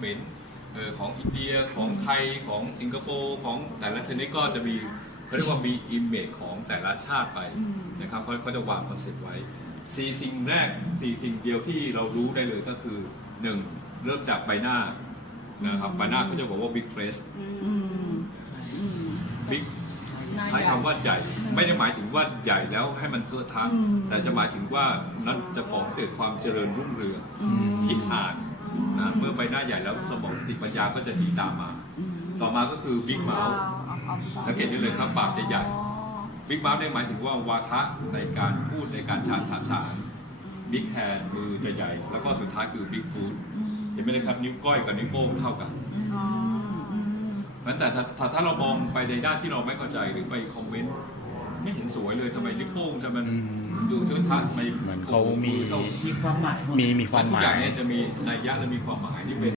ขมรเอ่อของอินเดียของไทยของสิงคโปร์ของแต่ละชนิดก็จะมีเขาเรียกว่ามีอิมเมจของแต่ละชาติไปนะครับเขาเขาจะวางคอนเซ็ปต์ไว้สี่สิ่งแรกสี่สิ่งเดียวที่เรารู้ได้เลยก็คือหนึ่งเริ่มจากใบหน้านะครับใบหน้าเขาจะบอกว่า big face อืมอืม big หน้าใช้ใหญ่คำว่าใหญ่ไม่ได้หมายถึงว่าใหญ่แล้วให้มันเทอะทะอืมแต่จะหมายถึงว่านั้นจะก่อให้เกิดความเจริญรุ่งเรืองอืมคิดอ่านนะ เมื่อใบหน้าใหญ่แล้วสมองสติปัญญาก็จะดีตามมาอืมต่อมาก็คือบิ๊กเมาส์สังเกตได้เลยครับปากจะใหญ่อ๋อบิ๊กเมาส์เนี่ยหมายถึงว่าวาทะในการพูดในการชาญฉาสารบิ๊กแฮนมือจะใหญ่ แล้วก็สุดท้ายคือบิ๊กฟูดเห็นไหมนะครับนิ้วก้อยกับนิ้วโป้งเท่ากันอ๋ออืมเพราะฉะนั้นแต่ถ้าถ้าถ้าเรามองไปในด้านที่เราไม่เข้าใจหรือไปคอมเมนต์ ไม่เห็นสวยเลยทำไมนิ้วโป้งทำไมอืมดูเทอะทะทำไมเหมือนเขามีเท่ามีความหมายหมดมีมีความทุหกมาอย่างย เนี่ยจะมีนัยยะและมีความหมายที่เป็น